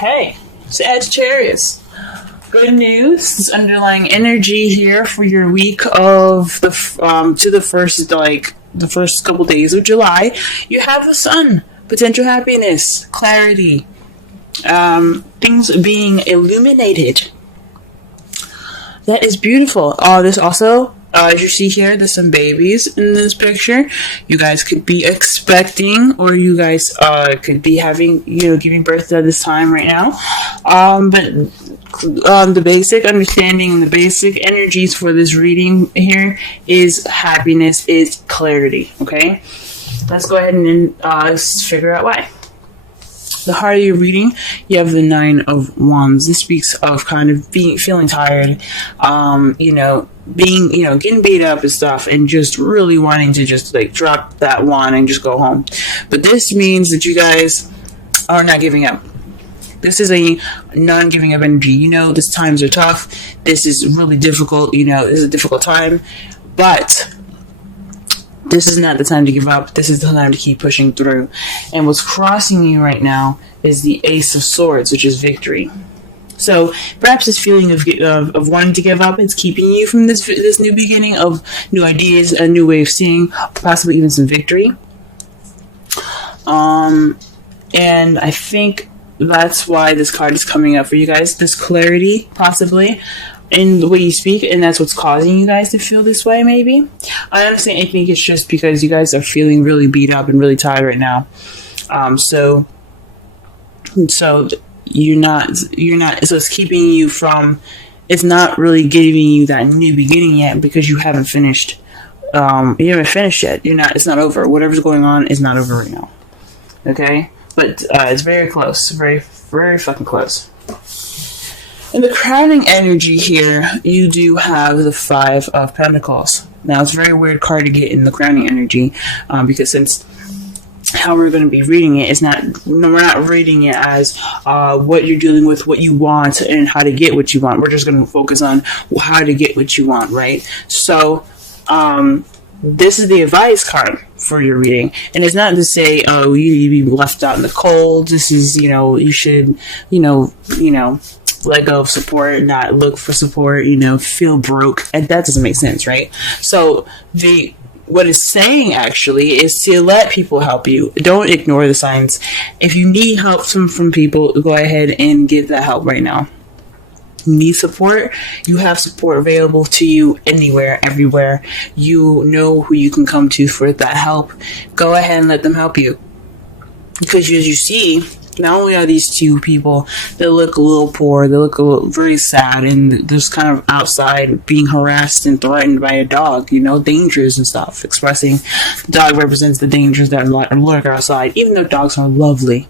Okay, Sagittarius. Good news. This underlying energy here for your week of the to the first couple days of July. You have the Sun, potential happiness, clarity, things being illuminated. That is beautiful. This also, as you see here, there's some babies in this picture. You guys could be expecting, or you guys could be having, giving birth at this time right now. But the basic understanding and the basic energies for this reading here is happiness, is clarity. Okay, let's go ahead and figure out why. The heart of your reading, you have the Nine of Wands. This speaks of kind of feeling tired, getting beat up and stuff, and just really wanting to just drop that wand and just go home. But this means that you guys are not giving up. This is a non-giving up energy. These times are tough. This is really difficult. This is a difficult time, but this is not the time to give up. This is the time to keep pushing through. And what's crossing you right now is the Ace of Swords, which is victory. So perhaps this feeling of wanting to give up is keeping you from this new beginning of new ideas, a new way of seeing, possibly even some victory. And I think that's why this card is coming up for you guys. This clarity, possibly, in the way you speak, and that's what's causing you guys to feel this way, maybe. I think it's just because you guys are feeling really beat up and really tired right now. So you're not, so it's keeping you from, it's not really giving you that new beginning yet, because you haven't finished, yet. It's not over. Whatever's going on is not over right now. Okay? But it's very close. Very, very fucking close. In the crowning energy here, you do have the Five of Pentacles. Now, it's a very weird card to get in the crowning energy, because since how we're going to be reading it is we're not reading it as what you're dealing with, what you want, and how to get what you want. We're just going to focus on how to get what you want, right? So, this is the advice card for your reading, and it's not to say, you need to be left out in the cold. This is, you should, let go of support, not look for support, feel broke, and that doesn't make sense, right? So what it's saying actually is to let people help you. Don't ignore the signs. If you need help from people, go ahead and give that help right now. You need support, you have support available to you anywhere, everywhere. You know who you can come to for that help. Go ahead and let them help you. Because as you see, not only are these two people, they look a little poor, they look very sad, and just kind of outside being harassed and threatened by a dog, dangers and stuff. Expressing the dog represents the dangers that lurk outside, even though dogs are lovely.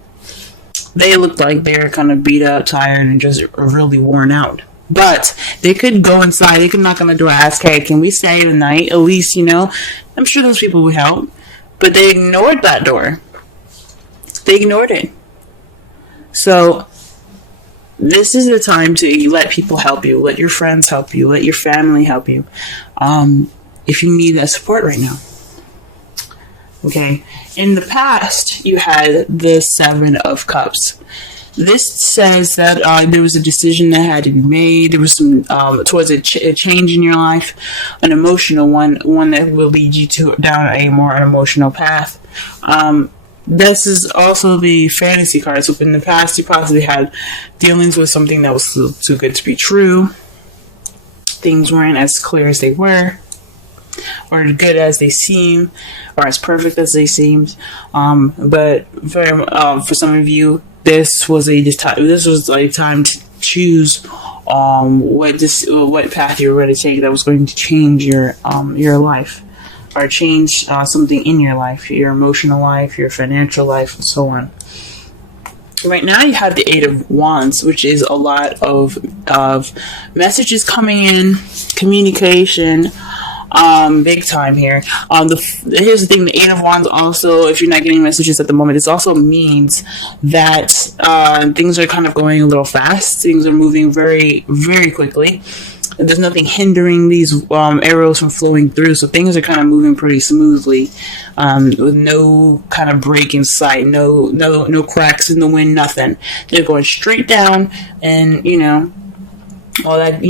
They look like they're kind of beat up, tired, and just really worn out. But they could go inside, they could knock on the door and ask, hey, can we stay the night? At least, I'm sure those people would help. But they ignored that door. They ignored it. So, this is the time to let people help you. Let your friends help you. Let your family help you. If you need that support right now. Okay. In the past, you had the Seven of Cups. This says that there was a decision that had to be made. There was some towards a change in your life, an emotional one that will lead you down a more emotional path. This is also the fantasy card. So in the past, you possibly had dealings with something that was too good to be true. Things weren't as clear as they were, or as good as they seem, or as perfect as they seemed. But for some of you, this was a time to choose what path you were going to take that was going to change your life, or change something in your life, your emotional life, your financial life, and so on. Right now you have the Eight of Wands, which is a lot of messages coming in, communication, big time here. Here's the thing, the Eight of Wands also, if you're not getting messages at the moment, this also means that things are kind of going a little fast. Things are moving very, very quickly. There's nothing hindering these arrows from flowing through, so things are kind of moving pretty smoothly, with no kind of break in sight, no cracks in the wind, nothing. They're going straight down, and all that,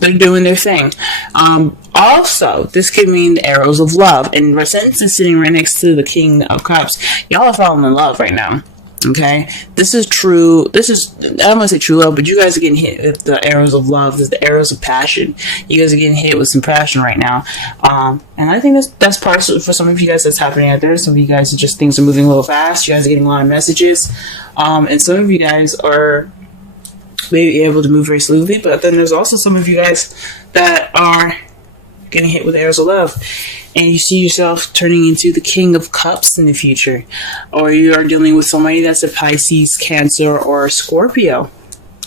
they're doing their thing. Also, this could mean the arrows of love, and since it's sitting right next to the King of Cups, y'all are falling in love right now. Okay, this is true. I don't want to say true love, but you guys are getting hit with the arrows of love. There's the arrows of passion. You guys are getting hit with some passion right now, and I think that's part of, for some of you guys, that's happening out there. Some of you guys, things are moving a little fast. You guys are getting a lot of messages, and some of you guys are maybe able to move very smoothly. But then there's also some of you guys that are getting hit with arrows of love, and you see yourself turning into the King of Cups in the future, or you are dealing with somebody that's a Pisces, Cancer, or Scorpio.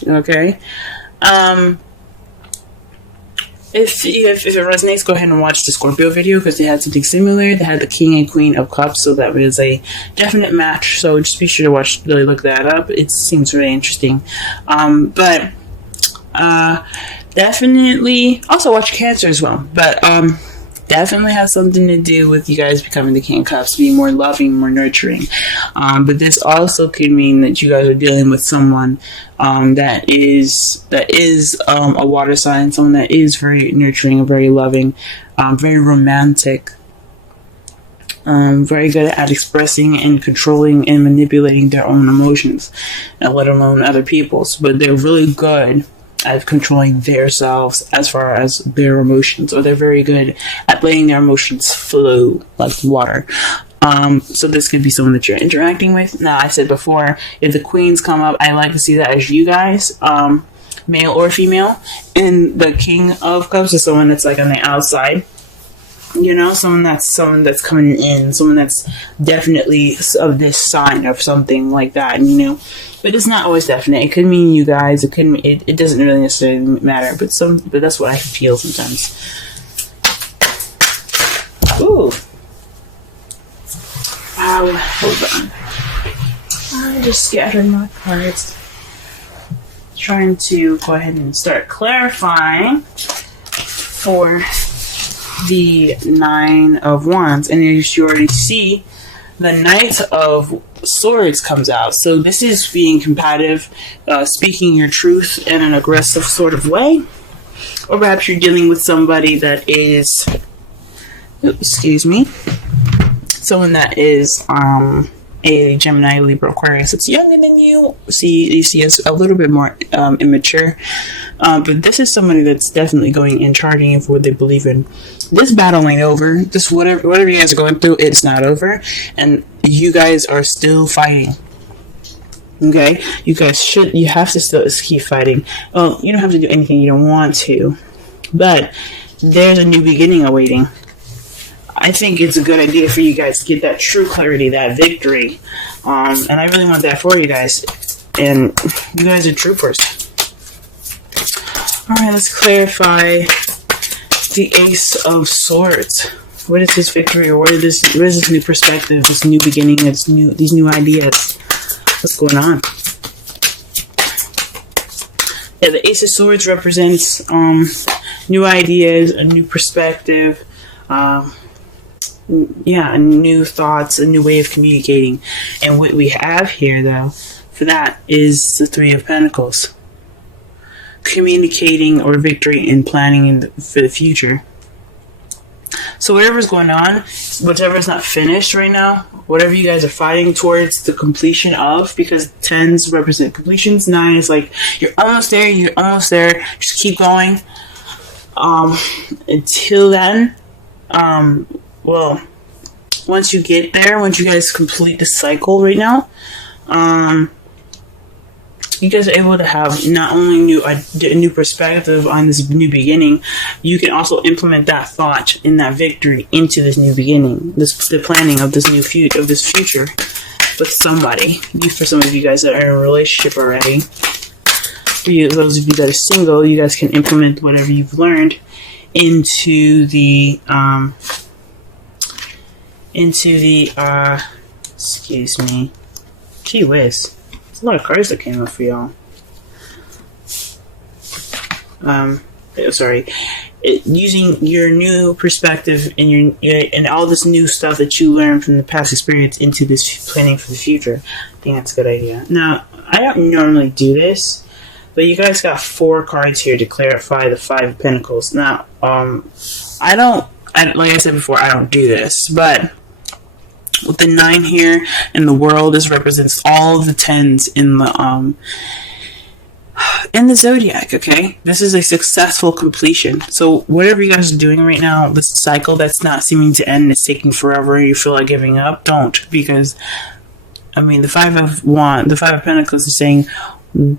Okay, if it resonates, go ahead and watch the Scorpio video, because they had something similar. They had the King and Queen of Cups, so that was a definite match. So just be sure to really look that up. It seems very interesting. But definitely also watch Cancer as well. But definitely has something to do with you guys becoming the King of Cups, being more loving, more nurturing. But this also could mean that you guys are dealing with someone that is a water sign, someone that is very nurturing, very loving, very romantic, very good at expressing and controlling and manipulating their own emotions, and let alone other people's. But they're really good at controlling themselves as far as their emotions, or they're very good at letting their emotions flow like water. So this could be someone that you're interacting with. Now, I said before, if the queens come up, I like to see that as you guys, male or female. And the King of Cups is someone that's like on the outside. Someone that's coming in, someone that's definitely of this sign of something like that, But it's not always definite. It could mean you guys. It could mean, it doesn't really necessarily matter. But that's what I feel sometimes. Ooh. Hold on. I just scattered my cards. Trying to go ahead and start clarifying for the Nine of Wands, and as you already see, the Knight of Swords comes out. So this is being combative, speaking your truth in an aggressive sort of way, or perhaps you're dealing with somebody that is, someone that is a Gemini, Libra, Aquarius. It's younger than you. You see as a little bit more immature. But this is somebody that's definitely going and charging in for what they believe in. This battle ain't over. This whatever you guys are going through, it's not over. And you guys are still fighting. Okay? You have to still keep fighting. Well, you don't have to do anything you don't want to. But there's a new beginning awaiting. I think it's a good idea for you guys to get that true clarity, that victory. And I really want that for you guys. And you guys are troopers. Alright, let's clarify the Ace of Swords. What is this victory, or what is this new perspective, this new beginning, these new ideas? What's going on? Yeah, the Ace of Swords represents new ideas, a new perspective, new thoughts, a new way of communicating. And what we have here, though, for that is the Three of Pentacles. Communicating or victory and planning for the future. So whatever's going on, whatever's not finished right now, whatever you guys are fighting towards the completion of, because 10s represent completions, 9 is like, you're almost there, just keep going. Until then, once you get there, once you guys complete the cycle right now, you guys are able to have not only a new perspective on this new beginning, you can also implement that thought in that victory into this new beginning, the planning of this new future, with somebody. For some of you guys that are in a relationship already, those of you that are single, you guys can implement whatever you've learned into the gee whiz. There's a lot of cards that came up for y'all. sorry, using your new perspective and and all this new stuff that you learned from the past experience into this planning for the future. I think that's a good idea. Now, I don't normally do this, but you guys got 4 cards here to clarify the 5 of Pentacles. Now, like I said before, I don't do this, but with the 9 here in the world, this represents all the 10s in the zodiac. Okay, this is a successful completion. So whatever you guys are doing right now, this cycle that's not seeming to end, it's taking forever, you feel like giving up, don't, because I mean the 5 of Pentacles is saying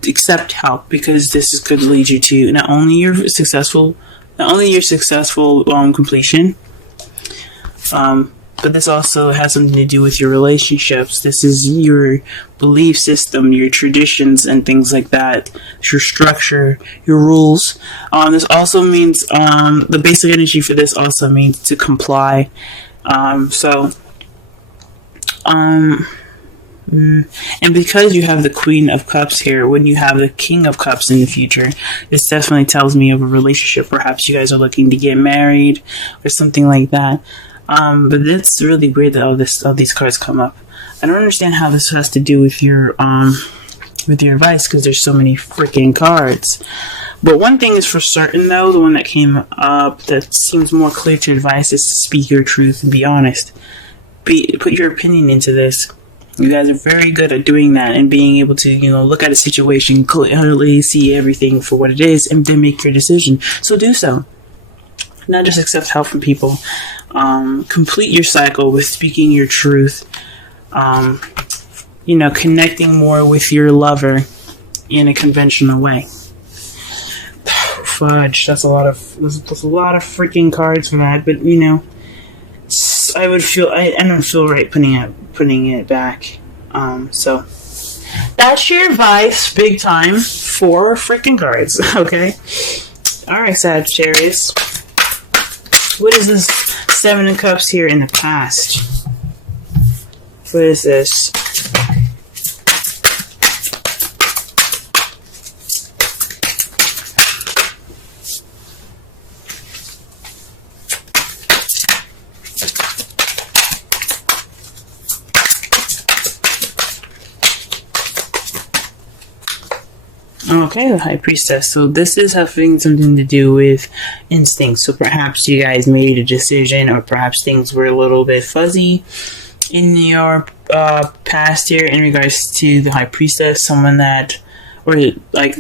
accept help, because this is going to lead you to not only your successful completion, but this also has something to do with your relationships. This is your belief system, your traditions, and things like that. Your structure, your rules. This also means the basic energy for this also means to comply. And because you have the Queen of Cups here, when you have the King of Cups in the future, this definitely tells me of a relationship. Perhaps you guys are looking to get married or something like that. But it's really weird that all these cards come up. I don't understand how this has to do with your advice, because there's so many freaking cards. But one thing is for certain, though, the one that came up that seems more clear to advice is to speak your truth and be honest. Put your opinion into this. You guys are very good at doing that and being able to, look at a situation clearly, see everything for what it is, and then make your decision. So do so. Not just accept help from people. Complete your cycle with speaking your truth. Connecting more with your lover in a conventional way. Fudge, that's a lot of freaking cards for that. But I don't feel right putting it back. So that's your advice, big time, 4 freaking cards. Okay. All right, Sagittarius. What is this 7 of Cups here in the past? What is this? Okay, the High Priestess. So this is having something to do with instincts. So perhaps you guys made a decision, or perhaps things were a little bit fuzzy in your past here in regards to the High Priestess. Someone that, or like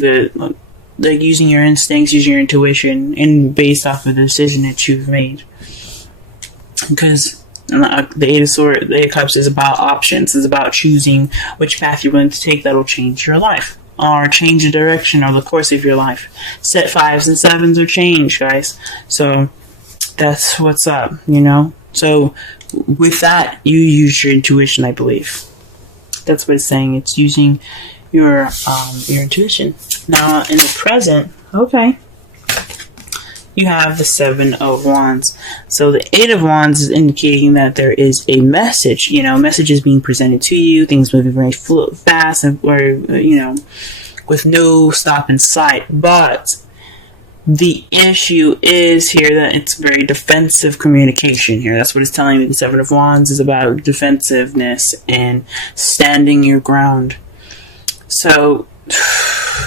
using your instincts, using your intuition, and based off of the decision that you've made. Because the Eight of Cups is about options. It's about choosing which path you're going to take that will change your life, or change the direction or the course of your life. Set 5s and 7s or change, guys. So that's what's up, So with that, you use your intuition, I believe. That's what it's saying. It's using your intuition. Now in the present, okay, you have the 7 of Wands. So the 8 of Wands is indicating that there is a message. Messages being presented to you, things moving very fast, or with no stop in sight. But the issue is here that it's very defensive communication here. That's what it's telling me. The 7 of Wands is about defensiveness and standing your ground. So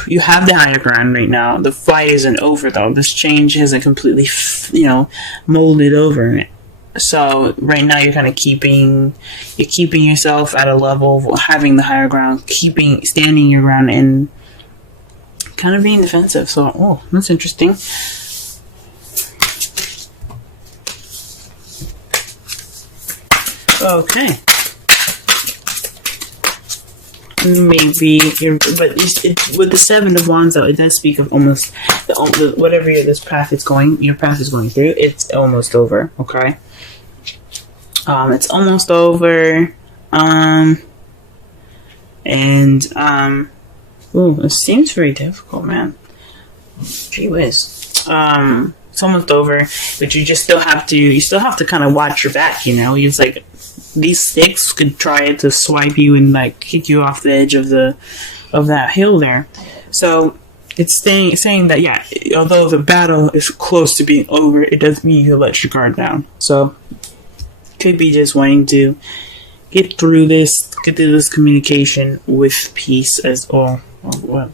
you have the higher ground right now. The fight isn't over, though. This change isn't completely, molded over. So right now you're kind of keeping yourself at a level of having the higher ground, standing your ground, and kind of being defensive. So, that's interesting. Okay. Maybe, but with the 7 of Wands, though, it does speak of almost whatever your path is going through. It's almost over. Okay, it's almost over. It seems very difficult, man. Gee whiz. It's almost over, but you still have to kind of watch your back. It's like these sticks could try to swipe you and kick you off the edge of that hill there. So it's saying that, yeah, although the battle is close to being over, it doesn't mean you let your guard down. So, could be just wanting to get through this communication with peace as well,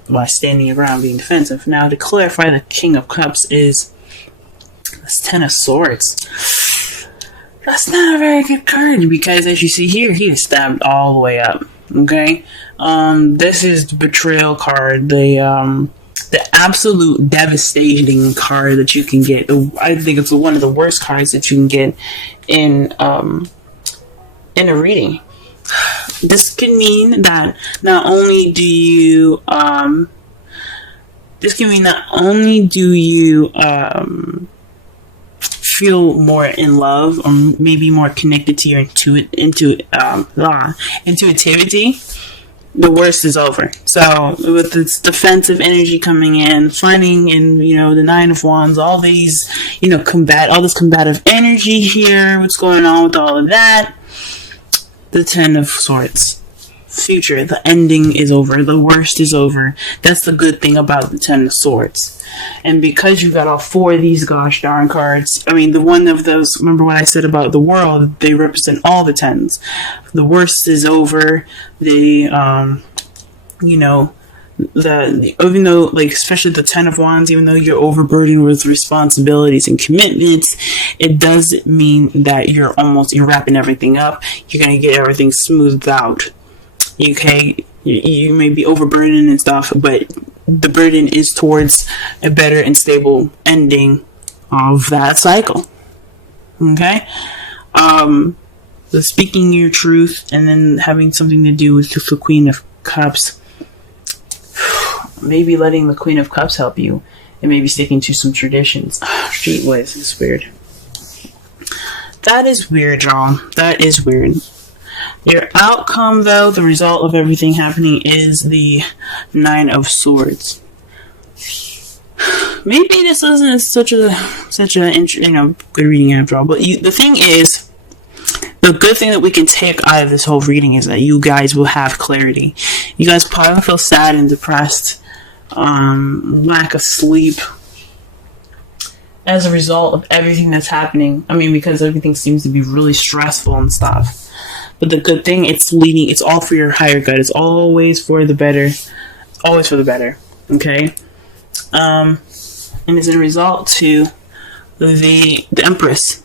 by standing around being defensive. Now, to clarify, the King of Cups is this Ten of Swords. That's not a very good card, because as you see here, he is stabbed all the way up. Okay? This is the betrayal card, the absolute devastating card that you can get. I think it's one of the worst cards that you can get in a reading. This could mean that not only do you feel more in love, or maybe more connected to your intuitivity, the worst is over. So with this defensive energy coming in, finding in, the Nine of Wands, all these, all this combative energy here, what's going on with all of that, the Ten of Swords. Future, the ending is over, the worst is over. That's the good thing about the Ten of Swords. And because you got all four of these gosh darn cards, I mean, the one of those, remember what I said about the world, they represent all the tens. The worst is over. Even though, especially the Ten of Wands, even though you're overburdened with responsibilities and commitments, it doesn't mean that you're wrapping everything up. You're going to get everything smoothed out. Okay? You may be overburdened and stuff, but the burden is towards a better and stable ending of that cycle. Okay? So speaking your truth and then having something to do with the Queen of Cups, maybe letting the Queen of Cups help you, and maybe sticking to some traditions. Gee whiz, it's weird. That is weird, y'all. That is weird. Your outcome, though, the result of everything happening, is the Nine of Swords. Maybe this isn't such a good reading after all, but the thing is, the good thing that we can take out of this whole reading is that you guys will have clarity. You guys probably feel sad and depressed, lack of sleep, as a result of everything that's happening. I mean, because everything seems to be really stressful and stuff. But the good thing, it's all for your higher good. It's always for the better. It's always for the better. Okay? And as a result to the Empress.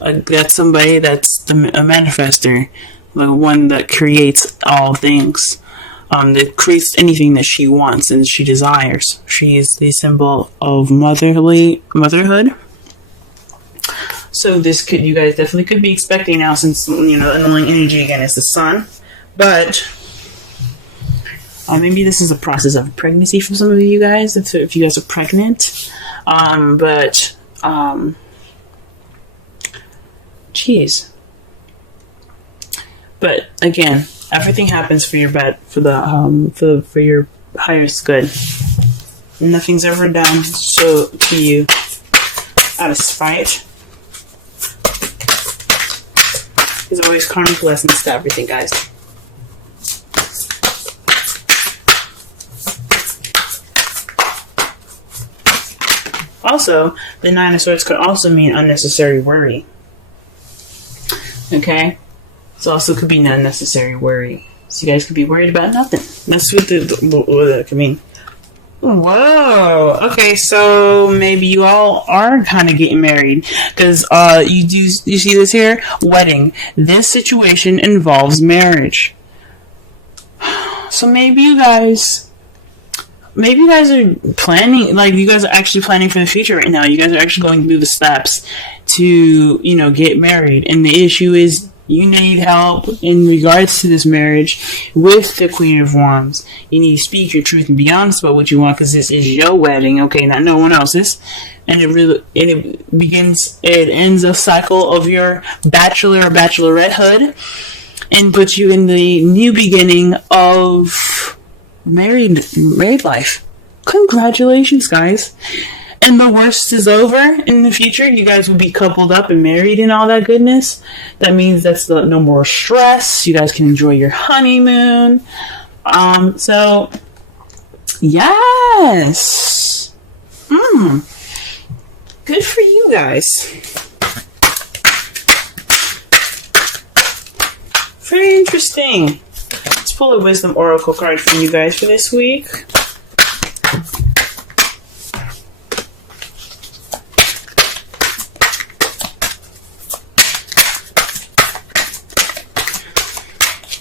That's somebody that's a manifester. The one that creates all things. That creates anything that she wants and she desires. She is the symbol of motherhood. So you guys definitely could be expecting now, since, the annoying energy again is the Sun. But maybe this is a process of pregnancy for some of you guys, if you guys are pregnant. Jeez. But again, everything happens for your for your highest good. Nothing's ever done to you out of spite. There's always karmic lessons to everything, guys. Also, the Nine of Swords could also mean unnecessary worry. Okay? It also could be an unnecessary worry. So you guys could be worried about nothing. That's what it could mean. Whoa. Okay, so maybe you all are kind of getting married, because you see this here? Wedding. This situation involves marriage. So maybe you guys are planning, you guys are actually planning for the future right now. You guys are actually going through the steps to, get married. And the issue is, you need help in regards to this marriage with the Queen of Wands. You need to speak your truth and be honest about what you want, because this is your wedding, okay, not no one else's. And it ends a cycle of your bachelor or bachelorettehood and puts you in the new beginning of married life. Congratulations, guys. And the worst is over. In the future, you guys will be coupled up and married and all that goodness. That means that's no more stress. You guys can enjoy your honeymoon. So yes. Good for you guys. Very interesting. Let's pull a wisdom oracle card for you guys for this week.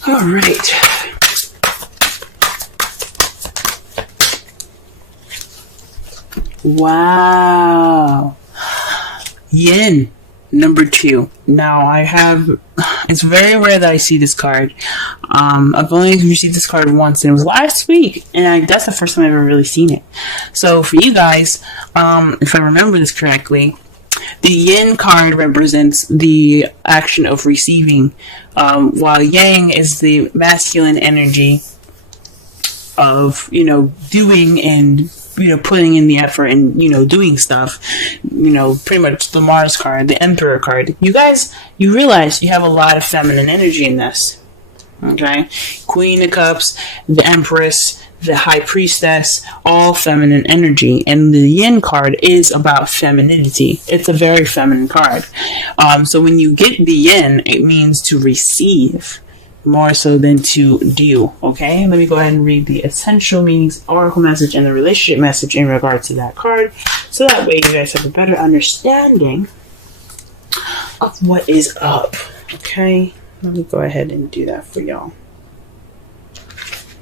All right. Wow. Yin, number 2. Now it's very rare that I see this card. I've only received this card once, and it was last week, and that's the first time I've ever really seen it. So for you guys, if I remember this correctly, the Yin card represents the action of receiving, while Yang is the masculine energy of, doing and, putting in the effort and, doing stuff. Pretty much the Mars card, the Emperor card. You guys, you realize you have a lot of feminine energy in this. Okay? Queen of Cups, the Empress, the High Priestess, all feminine energy. And the Yin card is about femininity. It's a very feminine card. So when you get the Yin, it means to receive more so than to do. Okay? Let me go ahead and read the essential meanings, oracle message, and the relationship message in regards to that card. So that way you guys have a better understanding of what is up. Okay? Let me go ahead and do that for y'all.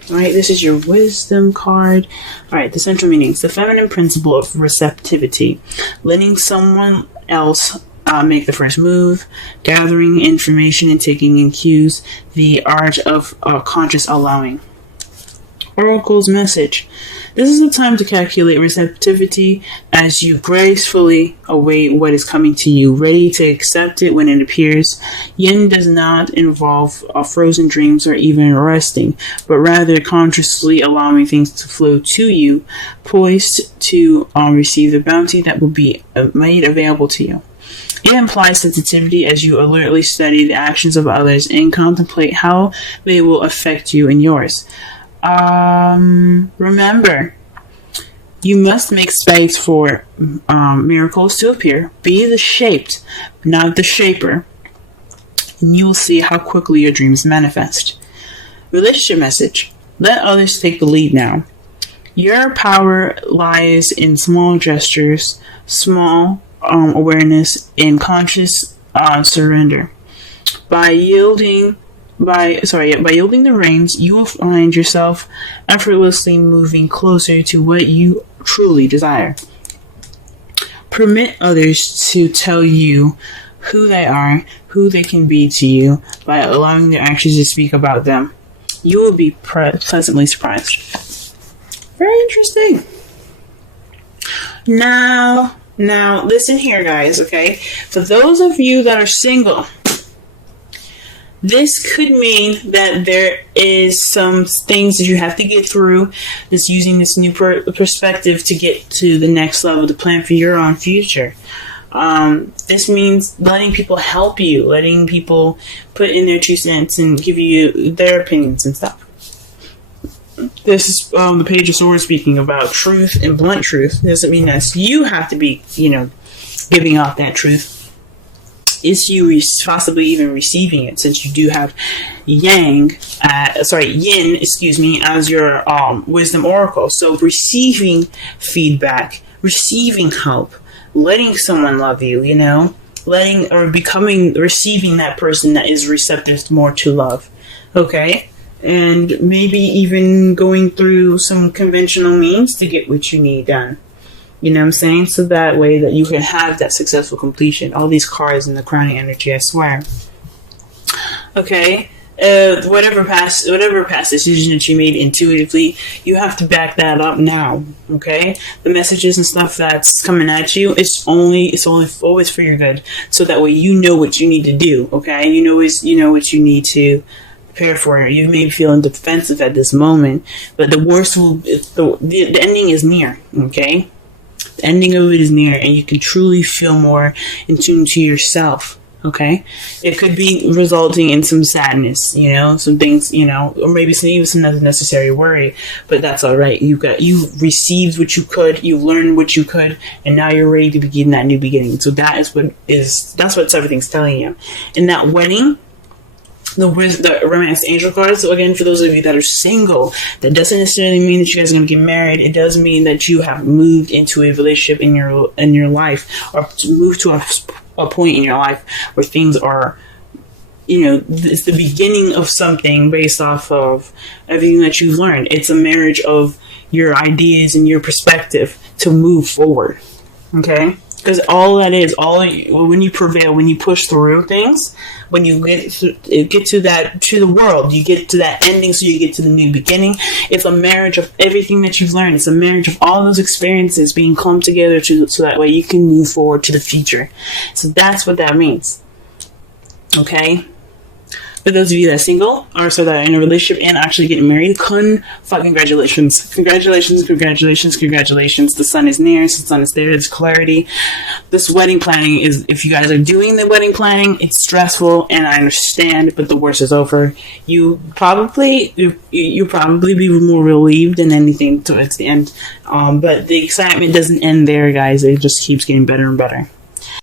Alright, this is your wisdom card. Alright, the central meanings. The feminine principle of receptivity. Letting someone else make the first move. Gathering information and taking in cues. The art of conscious allowing. Oracle's message. This is the time to calculate receptivity as you gracefully await what is coming to you, ready to accept it when it appears. Yin does not involve frozen dreams or even resting, but rather consciously allowing things to flow to you, poised to receive the bounty that will be made available to you. It implies sensitivity as you alertly study the actions of others and contemplate how they will affect you and yours. Remember, you must make space for miracles to appear. Be the shaped, not the shaper, and you will see how quickly your dreams manifest. Relationship message. Let others take the lead now. Your power lies in small gestures, small awareness, and conscious surrender. By yielding the reins, you will find yourself effortlessly moving closer to what you truly desire. Permit others to tell you who they are, who they can be to you, by allowing their actions to speak about them. You will be pleasantly surprised. Very interesting. Now, listen here, guys, okay? For those of you that are single, this could mean that there is some things that you have to get through. Just using this new perspective to get to the next level to plan for your own future. This means letting people help you, letting people put in their 2 cents and give you their opinions and stuff. This is the Page of Swords speaking about truth and blunt truth. It doesn't mean that you have to be, giving out that truth. It's you possibly even receiving it, since you do have Yin, as your wisdom oracle. So receiving feedback, receiving help, letting someone love you, receiving that person that is receptive more to love. Okay? And maybe even going through some conventional means to get what you need done. You know what I'm saying? So that way that you can have that successful completion. All these cards in the crowning energy, I swear. Okay? Whatever past decision that you made intuitively, you have to back that up now. Okay? The messages and stuff that's coming at you, it's always for your good. So that way you know what you need to do. Okay? You know what you need to prepare for. You may be feeling defensive at this moment, but the ending is near. Okay? The ending of it is near, and you can truly feel more in tune to yourself. Okay, it could be resulting in some sadness, you know, some things, you know, or maybe even some unnecessary worry. But that's all right. You received what you could, you learned what you could, and now you're ready to begin that new beginning. So that's what everything's telling you. In that wedding, the romance angel cards. So again, for those of you that are single, that doesn't necessarily mean that you guys are going to get married. It does mean that you have moved into a relationship in your life, or moved to a point in your life where things are, you know, it's the beginning of something based off of everything that you've learned. It's a marriage of your ideas and your perspective to move forward. Okay. Because all that is, when you prevail, when you push through things, when you get to the world, you get to that ending, so you get to the new beginning. It's a marriage of everything that you've learned. It's a marriage of all those experiences being clumped together so that way you can move forward to the future. So that's what that means. Okay? For those of you that are single, or so that are in a relationship and actually getting married, congratulations. Congratulations. The sun is near, the sun is there, there's clarity. This wedding planning is, if you guys are doing the wedding planning, it's stressful, and I understand, but the worst is over. You probably be more relieved than anything towards the end. But the excitement doesn't end there, guys. It just keeps getting better and better.